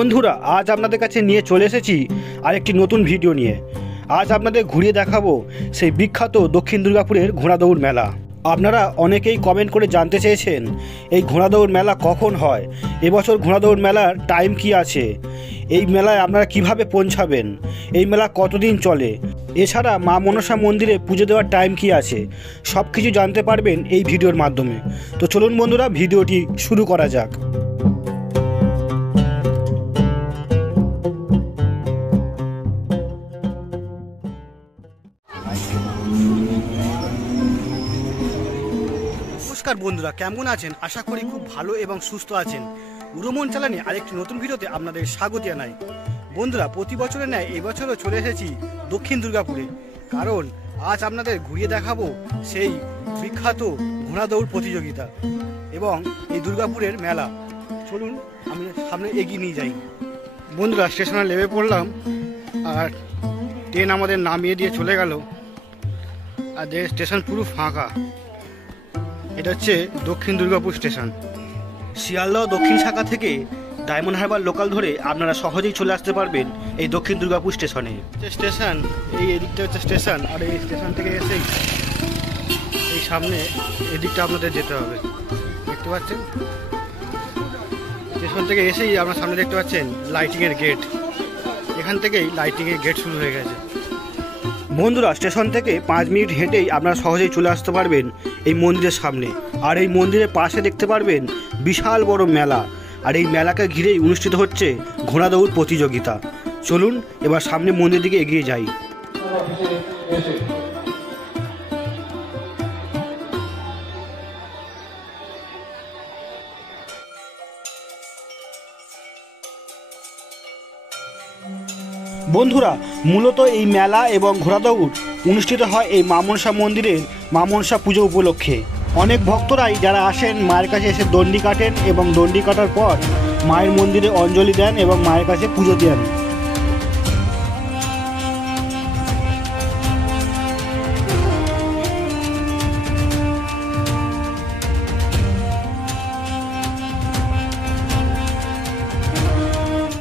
বন্ধুরা, আজ আপনাদের কাছে নিয়ে চলে এসেছি আরেকটি নতুন ভিডিও নিয়ে। আজ আপনাদের ঘুরিয়ে দেখাবো সেই বিখ্যাত দক্ষিণ দুর্গাপুরের ঘোড়া দৌড় মেলা। আপনারা অনেকেই কমেন্ট করে জানতে চেয়েছেন এই ঘোড়া দৌড় মেলা কখন হয়, এবছর ঘোড়া দৌড় মেলার টাইম কি আছে, এই মেলায় আপনারা কিভাবে পৌঁছাবেন, এই মেলা কতদিন চলে, এছাড়া মা মনসা মন্দিরে পুজো দেওয়ার টাইম কি আছে, সব কিছু জানতে পারবেন এই ভিডিওর মাধ্যমে। তো চলুন বন্ধুরা, ভিডিওটি শুরু করা যাক। নমস্কার বন্ধুরা, কেমন আছেন? আশা করি খুব ভালো এবং সুস্থ আছেন। উড়োমন চালানি আরেকটি নতুন ভিডিওতে আপনাদের স্বাগত জানাই। বন্ধুরা, প্রতি বছরের ন্যায় এবছরও চলে এসেছি দক্ষিণ দুর্গাপুরে, কারণ আজ আপনাদের ঘুরিয়ে দেখাবো সেই বিখ্যাত ঘোড়া দৌড় প্রতিযোগিতা এবং এই দুর্গাপুরের মেলা। চলুন আমি সামনে এগিয়ে নিয়ে যাই। বন্ধুরা, স্টেশনে নেমে পড়লাম আর ট্রেন আমাদের নামিয়ে দিয়ে চলে গেল, আর স্টেশন পুরো ফাঁকা। এটা হচ্ছে দক্ষিণ দুর্গাপুর স্টেশন। শিয়ালদহ দক্ষিণ শাখা থেকে ডায়মন্ড হারবার লোকাল ধরে আপনারা সহজেই চলে আসতে পারবেন এই দক্ষিণ দুর্গাপুর স্টেশনে। স্টেশন এই এদিকটা হচ্ছে স্টেশন, আর এই স্টেশন থেকে এসেই এই সামনে এদিকটা আপনাদের যেতে হবে। দেখতে পাচ্ছেন, স্টেশন থেকে এসেই আপনার সামনে দেখতে পাচ্ছেন লাইটিংয়ের গেট। এখান থেকেই লাইটিংয়ের গেট শুরু হয়ে গেছে। বন্ধুরা, স্টেশন থেকে 5 মিনিট হেঁটেই আপনারা সহজেই চলে আসতে পারবেন এই মন্দিরের সামনে। আর এই মন্দিরের পাশে দেখতে পারবেন বিশাল বড় মেলা, আর এই মেলাকে ঘিরেই অনুষ্ঠিত হচ্ছে ঘোড়া দৌড় প্রতিযোগিতা। চলুন এবার সামনে মন্দিরের দিকে এগিয়ে যাই। বন্ধুরা, মূলত এই মেলা এবং ঘোড়া দৌড় অনুষ্ঠিত হয় এই মা মনসা মন্দিরের মা মনসা পুজো উপলক্ষে। অনেক ভক্তরাই যারা আসেন মায়ের কাছে এসে দণ্ডি কাটেন এবং দণ্ডি কাটার পর মায়ের মন্দিরে অঞ্জলি দেন এবং মায়ের কাছে পুজো দেন।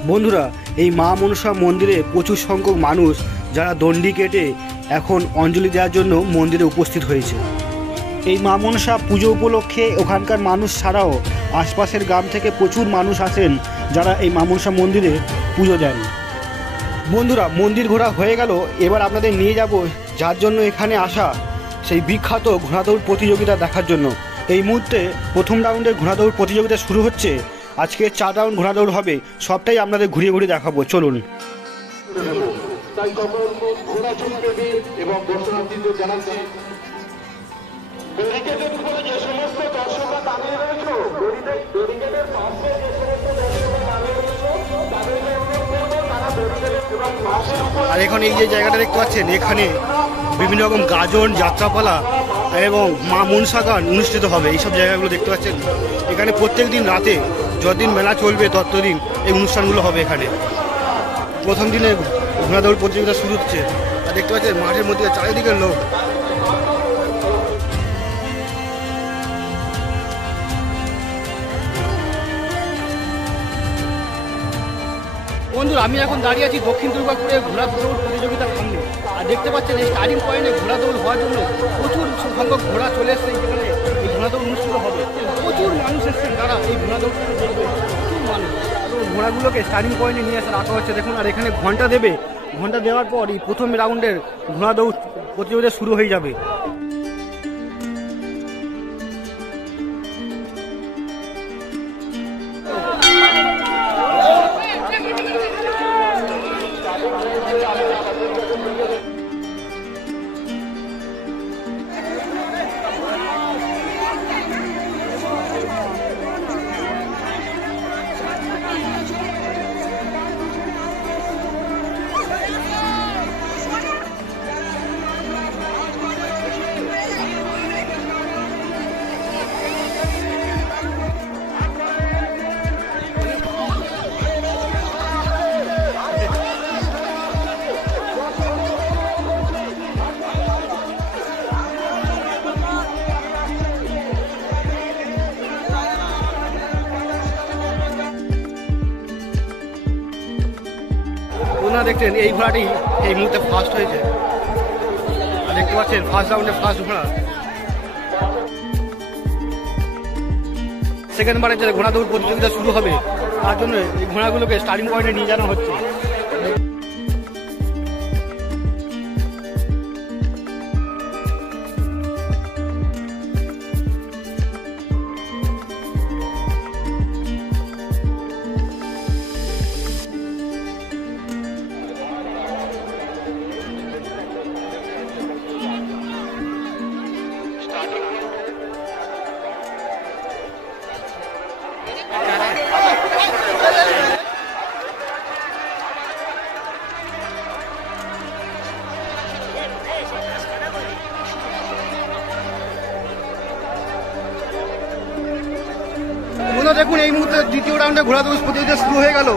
বন্ধুরা, এই মা মনসা মন্দিরে প্রচুর সংখ্যক মানুষ যারা দণ্ডি কেটে এখন অঞ্জলি দেওয়ার জন্য মন্দিরে উপস্থিত হয়েছে। এই মা মনসা পুজো উপলক্ষে ওখানকার মানুষ ছাড়াও আশপাশের গ্রাম থেকে প্রচুর মানুষ আসেন যারা এই মা মনসা মন্দিরে পুজো দেন। বন্ধুরা, মন্দির ঘোরা হয়ে গেল, এবার আপনাদের নিয়ে যাব যার জন্য এখানে আসা সেই বিখ্যাত ঘোড়া দৌড় প্রতিযোগিতা দেখার জন্য। এই মুহূর্তে প্রথম রাউন্ডের ঘোড়া দৌড় প্রতিযোগিতা শুরু হচ্ছে। আজকে 4 রাউন্ড ঘোড়া দৌড় হবে, সবটাই আপনাদের ঘুরিয়ে ঘুরিয়ে দেখাবো। চলুন। আর এখন এই যে জায়গাটা দেখতে পাচ্ছেন, এখানে বিভিন্ন রকম গাজন, যাত্রাপালা এবং মা মনসা গান অনুষ্ঠিত হবে। এইসব জায়গাগুলো দেখতে পাচ্ছেন। এখানে প্রত্যেক দিন রাতে যতদিন মেলা চলবে ততদিন এই অনুষ্ঠানগুলো হবে এখানে। প্রথম দিনে ঘোড়া দৌড় প্রতিযোগিতা শুরু হচ্ছে, আর দেখতে পাচ্ছেন মাঠের মধ্যে চারিদিকের লোক। বন্ধুরা, আমি এখন দাঁড়িয়ে আছি দক্ষিণ দুর্গাপুরে ঘোড়া দৌড় প্রতিযোগিতার সামনে। আর দেখতে পাচ্ছেন এই স্টার্টিং পয়েন্টে ঘোড়া দৌড় হওয়ার জন্য প্রচুর সংখ্যক ঘোড়া চলে এসছে। যেখানে এই ঘোড়া দৌড় অনুষ্ঠিত হবে, প্রচুর মানুষ এসছেন যারা এই ঘোড়া দৌড় দেখবে। প্রচুর মানুষ ঘোড়াগুলোকে স্টার্টিং পয়েন্টে নিয়ে আসা রাখা হচ্ছে। দেখুন, আর এখানে ঘন্টা দেবে, ঘন্টা দেওয়ার পর এই প্রথম রাউন্ডের ঘোড়া দৌড় প্রতিযোগিতা শুরু হয়ে যাবে। দেখছেন এই ঘোড়াটি এই মুহূর্তে ফার্স্ট হয়েছে। দেখতে পাচ্ছেন ফার্স্ট রাউন্ডে ফার্স্ট ঘোড়া। সেকেন্ডবারে যে ঘোড়া দৌড় প্রতিযোগিতা শুরু হবে তার জন্য এই ঘোড়াগুলোকে স্টার্টিং পয়েন্টে নিয়ে যাওয়া হচ্ছে। দেখুন এই মুহূর্তে দ্বিতীয় রাউন্ডে ঘোড়া দৌড় প্রতিযোগিতা শুরু হয়ে গেল।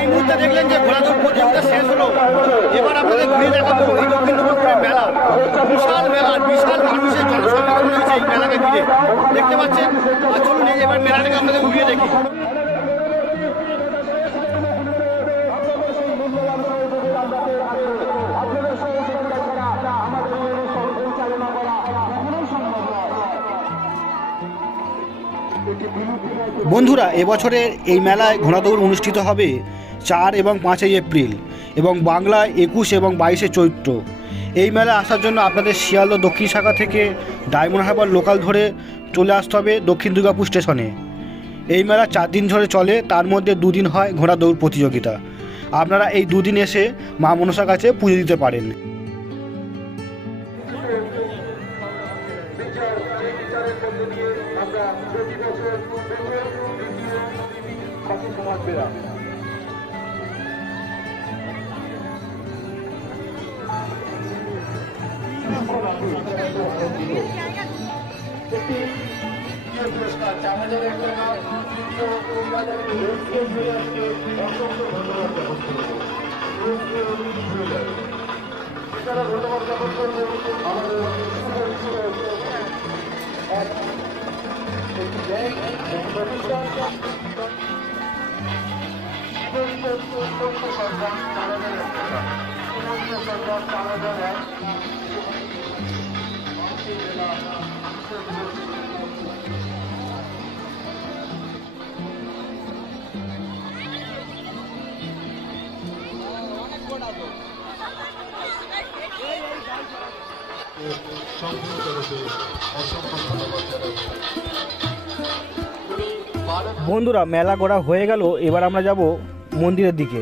এই মুহূর্তে দেখলেন যে ঘোড়া দৌড় প্রতিযোগিতা শেষ হলো। এবার আপনাদের ঘুরে দেখাবো এই দক্ষিণ দুর্গাপুরের মেলা। বিশাল মেলা, বিশাল মানুষের জনসমাগম রয়েছে এই মেলাকে ঘিরে, দেখতে পাচ্ছেন। আর চলুন এবার মেলাটাকে আপনাদের ঘুরিয়ে দেখি। বন্ধুরা, এবছরের এই মেলায় ঘোড়া দৌড় অনুষ্ঠিত হবে 4 এবং 5 এপ্রিল এবং বাংলায় 21 এবং 22 চৈত্র। এই মেলায় আসার জন্য আপনাদের শিয়ালদহ দক্ষিণ শাখা থেকে ডায়মন্ড হারবার লোকাল ধরে চলে আসতে হবে দক্ষিণ দুর্গাপুর স্টেশনে। এই মেলা 4 দিন ধরে চলে, তার মধ্যে 2 দিন হয় ঘোড়া দৌড় প্রতিযোগিতা। আপনারা এই 2 দিন এসে মা মনসার কাছে পুজো দিতে পারেন। সেই বিচারের মধ্য দিয়ে আমরা প্রতি বছর দ্বিতীয় সাথী সমাজেরা একটি পুরস্কার 4,000 টাকা অসংখ্য ধন্যবাদ জ্ঞাপন করবো। এছাড়া ধন্যবাদ জ্ঞাপন করবো আমাদের একটি ব্যাংক প্রতিষ্ঠান সরকার 4,000 টাকা সরকার 4,000 বন্ধুরা মেলা ঘোরা হয়ে গেল, এবার আমরা যাব মন্দিরের দিকে।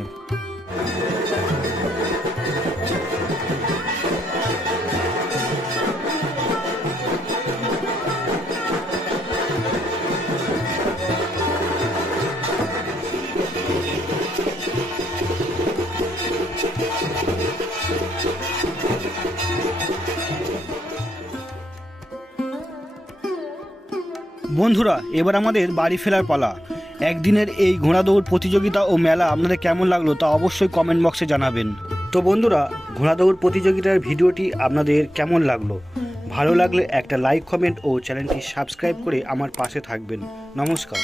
বন্ধুরা এবার আমাদের বাড়ি ফেরার পালা। একদিনের এই ঘোড়া দৌড় প্রতিযোগিতা ও মেলা আপনাদের কেমন লাগলো তা অবশ্যই কমেন্ট বক্সে জানাবেন। তো বন্ধুরা ঘোড়া দৌড় প্রতিযোগিতার ভিডিওটি আপনাদের কেমন লাগলো? ভালো লাগলে একটা লাইক, কমেন্ট ও চ্যানেলটি সাবস্ক্রাইব করে আমার পাশে থাকবেন। নমস্কার।